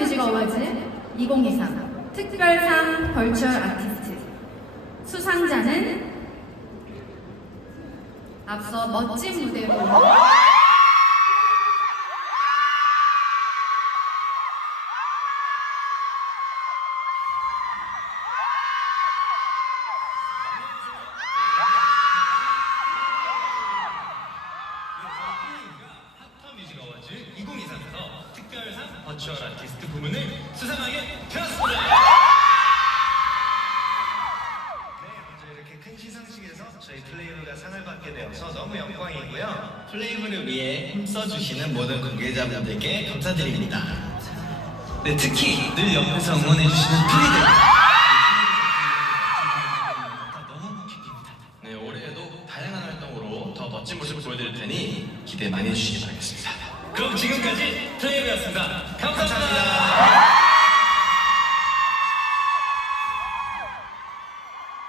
뮤직 어워즈 2023 특별상 벌추얼 아티스트. 수상자는 앞서 멋진 무대로 버추얼 아티스트 부문을 수상하게 되었습니다. 네, 먼저 이렇게 큰 시상식에서 저희 플레이브가 상을 받게 되어서 너무 영광이고요. 플레이브를 위해 힘써주시는 모든 관계자분들께 감사드립니다. 네, 특히 늘 옆에서 응원해주시는 플리들. 너무 기쁩니다. 네, 올해에도 다양한 활동으로 더 멋진 모습을 보여드릴 테니 기대 많이 해주시기 바라겠습니다. 그럼 지금까지 플레이브였습니다 감사합니다.